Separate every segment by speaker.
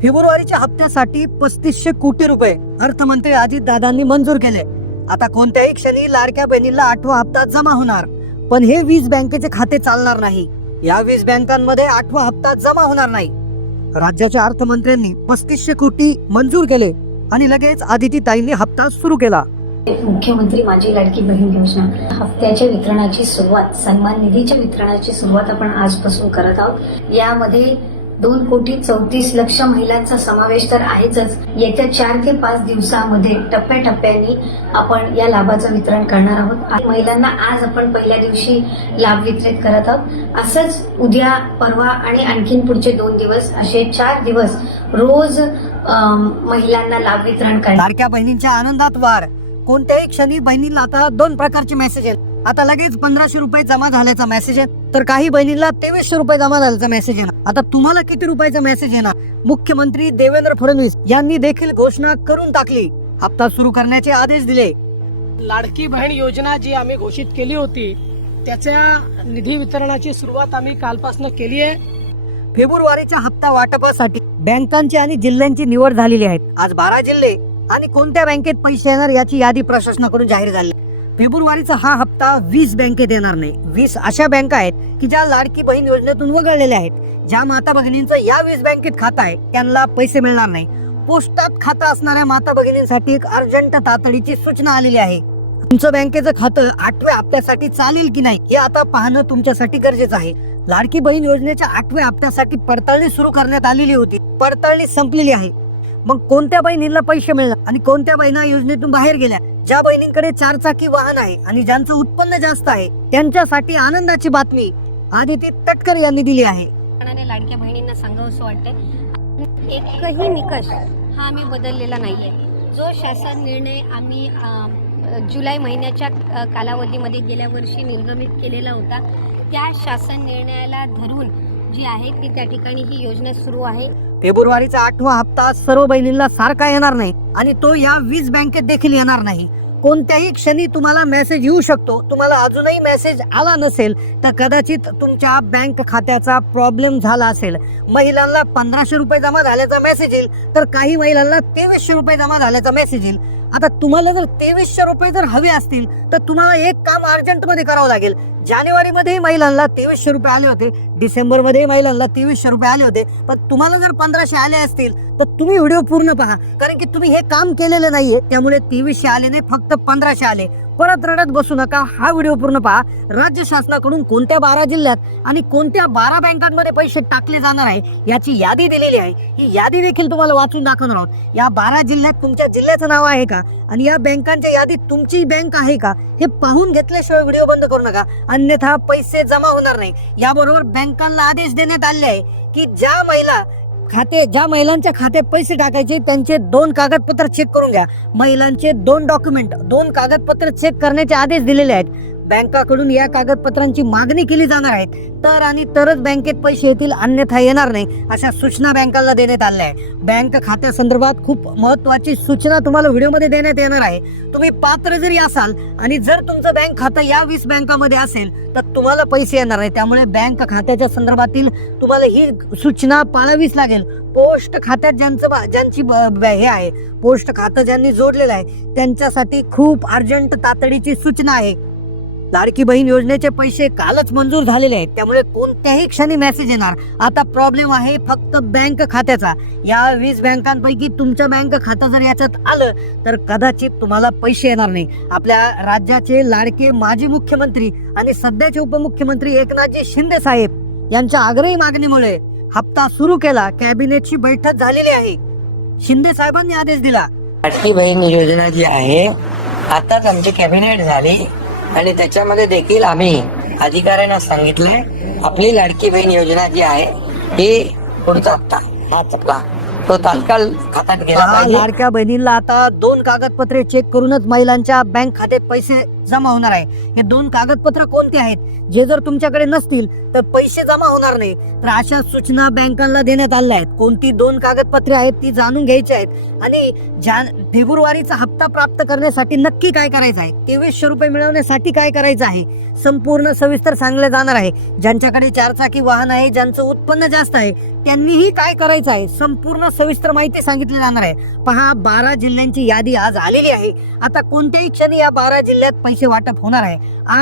Speaker 1: फेब्रुवारीच्या हप्त्यासाठी पस्तीसशे कोटी रुपये अर्थमंत्री दादांनी मंजूर केले आता कोणत्याही क्षणी लाडक्या बहिणीला आठवा हप्ता जमा होणार पण हे वीज बँकेचे खाते चालणार नाही या वीज बँकांमध्ये आठवा हप्ता जमा होणार नाही राज्याच्या अर्थमंत्र्यांनी पस्तीसशे कोटी मंजूर केले आणि लगेच आदिती ताईंनी हप्ता सुरू केला मुख्यमंत्री माझी लाडकी बहीण योजना हप्त्याच्या वितरणाची सुरुवात सन्मान निधीच्या वितरणाची सुरुवात आपण आजपासून करत आहोत यामध्ये दोन कोटी चौतीस लक्ष महिलांचा समावेश तर आहेच येत्या चार ते पाच दिवसामध्ये टप्प्याटप्प्याने आपण या लाभाचं वितरण करणार आहोत महिलांना आज आपण पहिल्या दिवशी लाभ वितरित करत आहोत असंच उद्या परवा आणि आणखीन पुढचे दोन दिवस असे चार दिवस रोज महिलांना लाभ वितरण करणार बहिणींच्या आनंदात वार कोणत्याही क्षणी बहिणीला आता दोन प्रकारचे मेसेज आहेत आता लगेच पंधराशे रुपये जमा झाल्याचा मेसेज आहे तर काही बहिणीला तेवीसशे रुपये जमा झाल्याचा मेसेज येणार आता तुम्हाला किती रुपयाचा मेसेज येणार मुख्यमंत्री देवेंद्र फडणवीस यांनी देखील घोषणा करून टाकली हप्ता सुरू करण्याचे आदेश दिले लाडकी बहीण योजना जी आम्ही घोषित केली होती त्याच्या निधी वितरणाची सुरुवात आम्ही कालपासून केली आहे फेब्रुवारीच्या हप्ता वाटपासाठी बँकांची आणि जिल्ह्यांची निवड झालेली आहे आज बारा जिल्हे आणि कोणत्या बँकेत पैसे येणार याची यादी प्रशासनाकडून जाहीर झाली फेब्रुवारीचा हा हप्ता वीस बँकेत येणार नाही वीस अशा बँका आहेत की ज्या लाडकी बहीण योजनेतून वगळलेल्या आहेत ज्या माता भगिनींचं या वीस बँकेत खातं आहे त्यांना पैसे मिळणार नाही पोस्टात खातं असणाऱ्या माता भगिनींसाठी एक अर्जंट तातडीची सूचना आलेली आहे तुमचं बँकेचं खातं आठव्या हप्त्यासाठी चालेल की नाही हे आता पाहणं तुमच्यासाठी गरजेचं आहे लाडकी बहीण योजनेच्या आठव्या हप्त्यासाठी पडताळणी सुरू करण्यात आलेली होती पडताळणी संपलेली आहे मग कोणत्या बहिणीला पैसे मिळणार आणि कोणत्या बहिणा योजनेतून बाहेर गेल्या ज्या बहिणींकडे चारचाकी वाहन आहे आणि ज्यांचं उत्पन्न जास्त आहे त्यांच्यासाठी आनंदाची बातमी आदिती तटकर यांनी दिली आहे लाडक्या बहिणींना सांगावंसं वाटतं एकही निकष हा आम्ही बदललेला नाहीये जो शासन निर्णय आम्ही जुलै महिन्याच्या कालावधीमध्ये गेल्या वर्षी निर्गमित केलेला होता त्या शासन निर्णयाला धरून जी आहे ती त्या ठिकाणी ही योजना सुरू आहे फेब्रुवारीचा आठवा हप्ता सर्व बहिणींना सारखा येणार नाही आणि तो या वीज बँकेत देखील येणार नाही कोणत्याही क्षणी तुम्हाला मेसेज येऊ शकतो तुम्हाला अजूनही मेसेज आला नसेल तर कदाचित तुमच्या बँक खात्याचा प्रॉब्लेम झाला असेल महिलांना पंधराशे रुपये जमा झाल्याचा मेसेज येईल तर काही महिलांना तेवीसशे रुपये जमा झाल्याचा मेसेज येईल आता तुम्हाला जर तेवीसशे रुपये जर हवे असतील तर तुम्हाला एक काम अर्जंटमध्ये करावं लागेल मध्ये महिलांना तेवीसशे रुपये आले होते डिसेंबरमध्येही महिलांना तेवीसशे रुपये आले होते पण तुम्हाला जर पंधराशे आले असतील तर तुम्ही व्हिडिओ पूर्ण पहा कारण की तुम्ही हे काम केलेलं नाहीये त्यामुळे तेवीसशे आले नाही फक्त पंधराशे आले परत रडत बसू नका हा व्हिडिओ पूर्ण पहा राज्य शासनाकडून कोणत्या बारा जिल्ह्यात आणि कोणत्या बारा बँकांमध्ये पैसे टाकले जाणार आहे याची यादी दिलेली आहे ही यादी देखील तुम्हाला वाचून दाखवणार आहोत या बारा जिल्ह्यात तुमच्या जिल्ह्याचं नाव आहे का आणि या बँकांच्या यादीत तुमची बँक आहे का हे पाहून घेतल्याशिवाय व्हिडिओ बंद करू नका अन्यथा पैसे जमा होणार नाही याबरोबर बँकांना आदेश देण्यात आले आहे की ज्या महिला खाते ज्या महिलांच्या खात्यात पैसे टाकायचे त्यांचे दोन कागदपत्र चेक करून घ्या महिलांचे दोन डॉक्युमेंट दोन कागदपत्र चेक करण्याचे आदेश दिलेले आहेत बँकाकडून या कागदपत्रांची मागणी केली जाणार आहे तर आणि तरच बँकेत पैसे येतील अन्यथा येणार नाही अशा सूचना बँकांना देण्यात आल्या आहे बँक खात्यासंदर्भात खूप महत्त्वाची सूचना तुम्हाला व्हिडिओमध्ये देण्यात येणार आहे तुम्ही पात्र जरी असाल आणि जर तुमचं बँक खातं या वीस बँकामध्ये असेल तर तुम्हाला पैसे येणार आहे त्यामुळे बँक खात्याच्या संदर्भातील तुम्हाला ही सूचना पाळावीच लागेल पोस्ट खात्यात ज्यांचं ज्यांची हे आहे पोस्ट खातं ज्यांनी जोडलेलं आहे त्यांच्यासाठी खूप अर्जंट तातडीची सूचना आहे लाडकी बहीण योजनेचे पैसे कालच मंजूर झालेले आहेत त्यामुळे कोणत्याही क्षणी मेसेज येणार आता प्रॉब्लेम आहे फक्त बँक खात्याचा या वीस बँकांपैकी तुमच्या बँक खातं जर याच्यात आलं तर कदाचित तुम्हाला पैसे येणार नाही आपल्या राज्याचे लाडके माजी मुख्यमंत्री आणि सध्याचे उपमुख्यमंत्री एकनाथजी शिंदे साहेब यांच्या आग्रही मागणीमुळे हप्ता सुरू केला कॅबिनेटची बैठक झालेली आहे शिंदे साहेबांनी आदेश दिला लाडकी बहीण योजना जी आहे आताच आमची कॅबिनेट झाली आणि त्याच्यामध्ये देखील आम्ही अधिकाऱ्यांना सांगितलंय आपली लाडकी बहीण योजना जी आहे ती पुढचा हप्ता हा चपला तो तात्काळ खात्यात गेला लाडक्या बहिणीला आता दोन कागदपत्रे चेक करूनच महिलांच्या बँक खात्यात पैसे जमा होणार आहे हे दोन कागदपत्र कोणते आहेत जे जर तुमच्याकडे नसतील तर पैसे जमा होणार नाही तर अशा सूचना बँकांना देण्यात आल्या आहेत कोणती दोन कागदपत्रे आहेत ती जाणून घ्यायची आहेत आणि ज्या फेब्रुवारीचा हप्ता प्राप्त करण्यासाठी नक्की काय करायचं आहे तेवीसशे रुपये मिळवण्यासाठी काय करायचं आहे संपूर्ण सविस्तर सांगले जाणार आहे ज्यांच्याकडे चारचाकी वाहन आहे ज्यांचं उत्पन्न जास्त आहे त्यांनीही काय करायचं आहे संपूर्ण सविस्तर माहिती सांगितली जाणार आहे पहा बारा जिल्ह्यांची यादी आज आलेली आहे आता कोणत्याही क्षणी या बारा जिल्ह्यात पैसे वाटप होणार आहे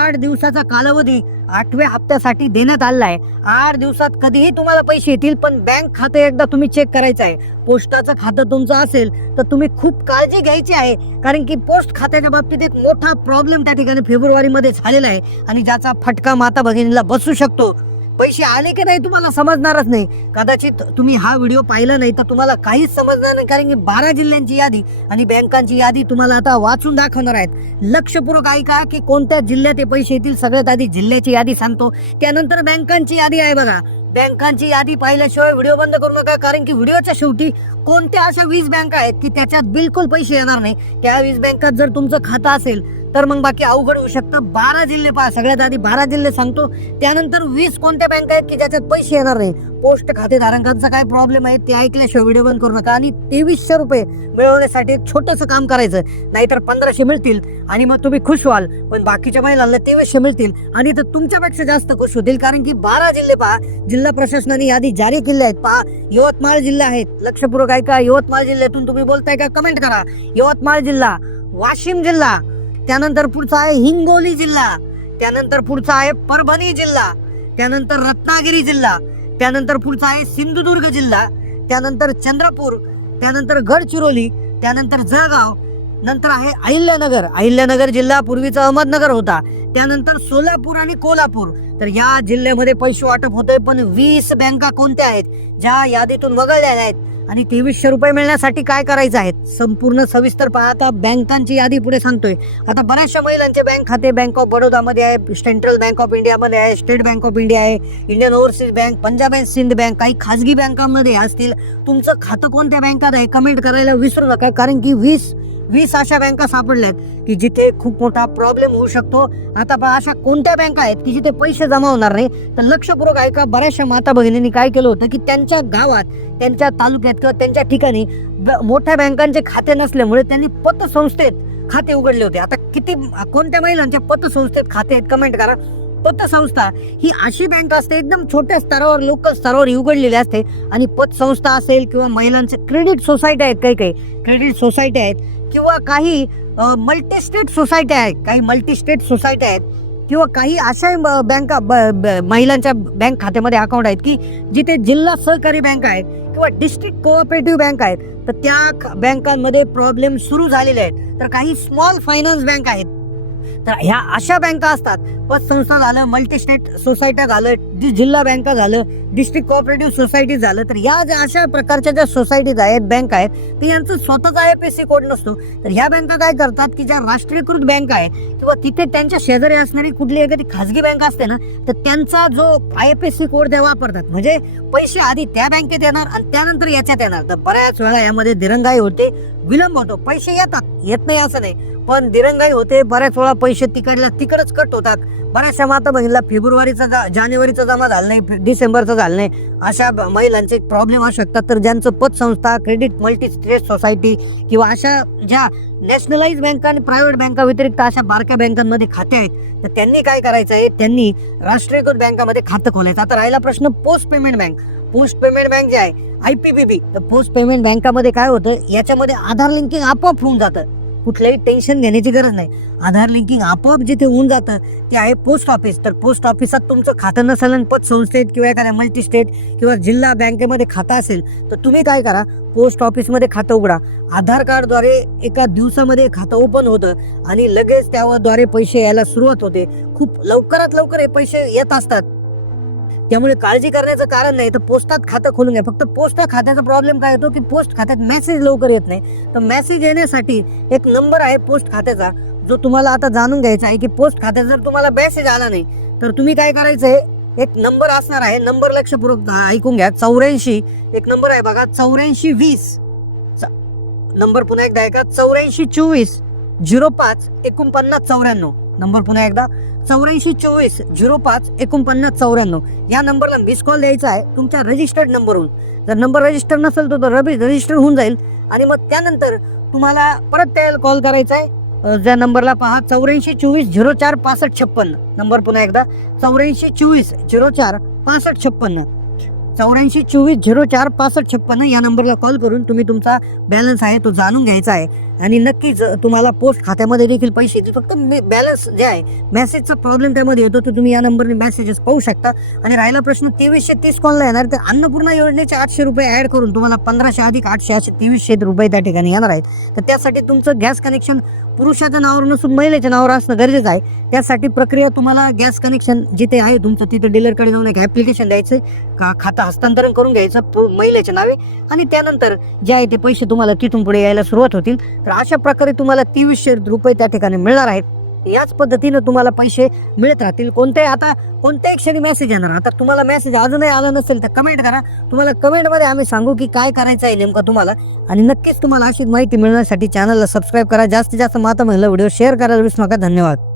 Speaker 1: आठ दिवसाचा कालावधी आठव्या हप्त्यासाठी देण्यात आलेला आहे आठ दिवसात कधीही तुम्हाला पैसे येतील पण बँक खाते एकदा तुम्ही चेक करायचं आहे पोस्टाचं खातं तुमचं असेल तर तुम्ही खूप काळजी घ्यायची आहे कारण की पोस्ट खात्याच्या बाबतीत एक मोठा प्रॉब्लेम त्या ठिकाणी फेब्रुवारीमध्ये झालेला आहे आणि ज्याचा फटका माता भगिनीला बसू शकतो पैसे आले की नाही तुम्हाला समजणारच नाही कदाचित तुम्ही हा व्हिडिओ पाहिला नाही तर तुम्हाला काहीच समजणार नाही कारण की बारा जिल्ह्यांची यादी आणि बँकांची यादी तुम्हाला आता वाचून दाखवणार आहेत लक्षपूर्वक ऐका की कोणत्या जिल्ह्यात हे पैसे येतील सगळ्यात आधी जिल्ह्याची यादी सांगतो त्यानंतर बँकांची यादी आहे बघा बँकांची यादी पाहिल्याशिवाय व्हिडिओ बंद करू नका कारण की व्हिडिओच्या शेवटी कोणत्या अशा वीज बँका आहेत की त्याच्यात बिलकुल पैसे येणार नाही त्या वीज बँकात जर तुमचं खातं असेल तर मग बाकी अवघड होऊ शकतं बारा जिल्हे पहा सगळ्यात आधी बारा जिल्हे सांगतो त्यानंतर वीस कोणत्या बँक आहेत की ज्याच्यात पैसे येणार नाही पोस्ट खातेधारकांचा काय प्रॉब्लेम आहे ते ऐकल्याशिवाय व्हिडिओ बंद करू नका आणि तेवीसशे रुपये मिळवण्यासाठी एक छोटंसं काम करायचं नाहीतर पंधराशे मिळतील आणि मग तुम्ही खुश व्हाल पण बाकीच्या महिलांना तेवीसशे मिळतील आणि तर तुमच्यापेक्षा जास्त खुश होतील कारण की बारा जिल्हे पहा जिल्हा प्रशासनाने यादी जारी केली आहेत पहा यवतमाळ जिल्हा आहेत लक्षपूर्वक ऐका यवतमाळ जिल्ह्यातून तुम्ही बोलताय का कमेंट करा यवतमाळ जिल्हा वाशिम जिल्हा त्यानंतर पुढचा आहे हिंगोली जिल्हा त्यानंतर पुढचा आहे परभणी जिल्हा त्यानंतर रत्नागिरी जिल्हा त्यानंतर पुढचा आहे सिंधुदुर्ग जिल्हा त्यानंतर चंद्रपूर त्यानंतर गडचिरोली त्यानंतर जळगाव नंतर आहे अहिल्यानगर अहिल्यानगर जिल्हा पूर्वीचा अहमदनगर होता त्यानंतर सोलापूर आणि कोल्हापूर तर या जिल्ह्यामध्ये पैसे वाटप होते पण वीस बँका कोणत्या आहेत ज्या यादीतून वगळल्या आहेत आणि तेवीसशे रुपये मिळण्यासाठी काय करायचं आहे संपूर्ण सविस्तर पाहता बँकांची यादी पुढे सांगतोय आता बऱ्याचशा महिलांचे बँक खाते बँक ऑफ बडोदामध्ये आहे सेंट्रल बँक ऑफ इंडियामध्ये आहे स्टेट बँक ऑफ इंडिया आहे Indian Overseas Bank Punjab and Sindh Bank काही खासगी बँकांमध्ये असतील तुमचं खातं कोणत्या बँकात आहे कमेंट करायला विसरू नका कारण की वीस वीस अशा बँका सापडल्यात की जिथे खूप मोठा प्रॉब्लेम होऊ शकतो आता अशा कोणत्या बँका आहेत की जिथे पैसे जमा होणार नाही तर लक्षपूर्वक ऐका बऱ्याचशा माता भगिनींनी काय केलं होतं की त्यांच्या गावात त्यांच्या तालुक्यात किंवा त्यांच्या ठिकाणी मोठ्या बँकांचे खाते नसल्यामुळे त्यांनी पतसंस्थेत खाते उघडले होते आता किती कोणत्या महिलांच्या पतसंस्थेत खाते आहेत कमेंट करा पतसंस्था ही अशी बँक असते एकदम छोट्या स्तरावर लोकल स्तरावर उघडलेली असते आणि पतसंस्था असेल किंवा महिलांचे क्रेडिट सोसायटी आहेत काही काही क्रेडिट सोसायटी आहेत किंवा काही मल्टी स्टेट सोसायट्या आहेत काही मल्टी स्टेट सोसायट्या आहेत किंवा काही अशा बँका महिलांच्या बँक खात्यामध्ये अकाउंट आहेत की जिथे जिल्हा सहकारी बँक आहेत किंवा डिस्ट्रिक्ट कोऑपरेटिव्ह बँक आहेत तर त्या बँकांमध्ये प्रॉब्लेम सुरू झालेले आहेत तर काही स्मॉल फायनान्स बँक आहेत तर ह्या अशा बँका असतात पतसंस्था झालं मल्टीस्टेट सोसायट्या झालं जी जिल्हा बँका झालं डिस्ट्रिक्ट कोऑपरेटिव्ह सोसायटी झालं तर या ज्या अशा प्रकारच्या ज्या सोसायटीज आहेत बँक आहेत तर यांचं स्वतःच आय एस सी कोड नसतो तर ह्या बँका काय करतात की ज्या राष्ट्रीयकृत बँक आहे किंवा तिथे त्यांच्या शेजारी असणारी कुठली एखादी खाजगी बँक असते ना तर त्यांचा जो आय पी सी कोड त्या वापरतात म्हणजे पैसे आधी त्या बँकेत येणार आणि त्यानंतर याच्यात येणार तर बऱ्याच वेळा यामध्ये दिरंगाई होते विलंब होतो पैसे येतात येत नाही असं नाही पण दिरंगाई होते बऱ्याच वेळा पैसे तिकडला तिकडच कट होतात बऱ्याचशा माता बहिणीला फेब्रुवारीचा जा जानेवारीचा जमा झाला नाही डिसेंबरचा झाला नाही अशा महिलांचे प्रॉब्लेम असू शकतात तर ज्यांचं पतसंस्था क्रेडिट मल्टी स्ट्रेस सोसायटी किंवा अशा ज्या नॅशनलाइज बँका आणि प्रायव्हेट बँका व्यतिरिक्त अशा बारक्या बँकांमध्ये खाते आहेत तर त्यांनी काय करायचं आहे त्यांनी राष्ट्रीयकृत बँकामध्ये खातं खोलायचं आता राहिला प्रश्न post payment bank post payment bank जे आहे आयपीबीबी पोस्ट पेमेंट बँकामध्ये काय होतं याच्यामध्ये आधार लिंकिंग आपोआप होऊन जातं कुठलंही टेन्शन घेण्याची गरज नाही आधार लिंकिंग आपोआप जिथे होऊन जातं ते आहे पोस्ट ऑफिस तर पोस्ट ऑफिसात तुमचं खातं नसेल संस्थेत किंवा एखाद्या मल्टीस्टेट किंवा जिल्हा बँकेमध्ये खातं असेल तर तुम्ही काय करा पोस्ट ऑफिसमध्ये खातं उघडा आधार कार्डद्वारे एका दिवसामध्ये खातं ओपन होतं आणि लगेच त्याद्वारे पैसे यायला सुरुवात होते खूप लवकरात लवकर हे पैसे येत असतात त्यामुळे काळजी करण्याचं कारण नाही तर पोस्टात खातं खोलून घ्या फक्त पोस्ट खात्याचा प्रॉब्लेम काय होतो की पोस्ट खात्यात मेसेज लवकर येत नाही तर मेसेज येण्यासाठी एक नंबर आहे पोस्ट खात्याचा जो तुम्हाला आता जाणून घ्यायचा आहे की पोस्ट खात्याचा जर तुम्हाला मेसेज आला नाही तर तुम्ही काय करायचं आहे एक नंबर असणार आहे नंबर लक्षपूर्वक ऐकून घ्या चौऱ्याऐंशी एक नंबर आहे बघा चौऱ्याऐंशी वीस नंबर पुन्हा एकदा ऐका चौऱ्याऐंशी चोवीस झिरो पाच एकोणपन्नास चौऱ्याण्णव नंबर पुन्हा एकदा चौऱ्याऐंशी चोवीस झिरो पाच एकोणपन्नास चौऱ्याण्णव या नंबरला मिस कॉल द्यायचा आहे तुमच्या रजिस्टर्ड नंबरवरून जर नंबर रजिस्टर नसेल तर रबी रजिस्टर होऊन जाईल आणि मग त्यानंतर तुम्हाला परत त्याला कॉल करायचा आहे ज्या नंबरला पहा चौऱ्याऐंशी चोवीस झिरो चार पासष्ट छप्पन्न नंबर पुन्हा एकदा चौऱ्याऐंशी चोवीस झिरो चार पासष्ट छप्पन्न चौऱ्याऐंशी चोवीस झिरो चार पासष्ट छप्पन्न या नंबरला कॉल करून तुम्ही तुमचा बॅलन्स आहे तो जाणून घ्यायचा आहे आणि नक्कीच तुम्हाला पोस्ट खात्यामध्ये देखील पैसे फक्त मे बॅलन्स जे आहे मेसेजचा प्रॉब्लेम त्यामध्ये येतो तर तुम्ही या नंबरने मेसेजेस पाहू शकता आणि राहिला प्रश्न तेवीसशे तीस कॉलला येणार तर अन्नपूर्णा योजनेचे आठशे रुपये ॲड करून तुम्हाला पंधराशे अधिक आठशे आठशे तेवीसशे रुपये त्या ठिकाणी येणार आहेत तर त्यासाठी तुमचं गॅस कनेक्शन पुरुषाच्या नावावर नसून महिलेच्या नावावर असणं गरजेचं आहे त्यासाठी प्रक्रिया तुम्हाला गॅस कनेक्शन जिथे आहे तुमचं तिथे डीलरकडे जाऊन एक ॲप्लिकेशन द्यायचं का खातं हस्तांतरण करून घ्यायचं महिलेच्या नावे आणि त्यानंतर जे आहे ते पैसे तुम्हाला तिथून पुढे यायला सुरुवात होतील तर अशा प्रकारे तुम्हाला तेवीसशे रुपये त्या ठिकाणी मिळणार आहेत याच पद्धतीनं तुम्हाला पैसे मिळत राहतील कोणते आता कोणत्याही क्षणी मेसेज येणार आता तुम्हाला मेसेज अजूनही आला नसेल तर कमेंट करा तुम्हाला कमेंटमध्ये आम्ही सांगू की काय करायचं आहे नेमकं तुम्हाला आणि नक्कीच तुम्हाला अशी माहिती मिळण्यासाठी चॅनलला सबस्क्राईब करा जास्तीत जास्त माता महिला व्हिडिओ शेअर करायला विसरू नका धन्यवाद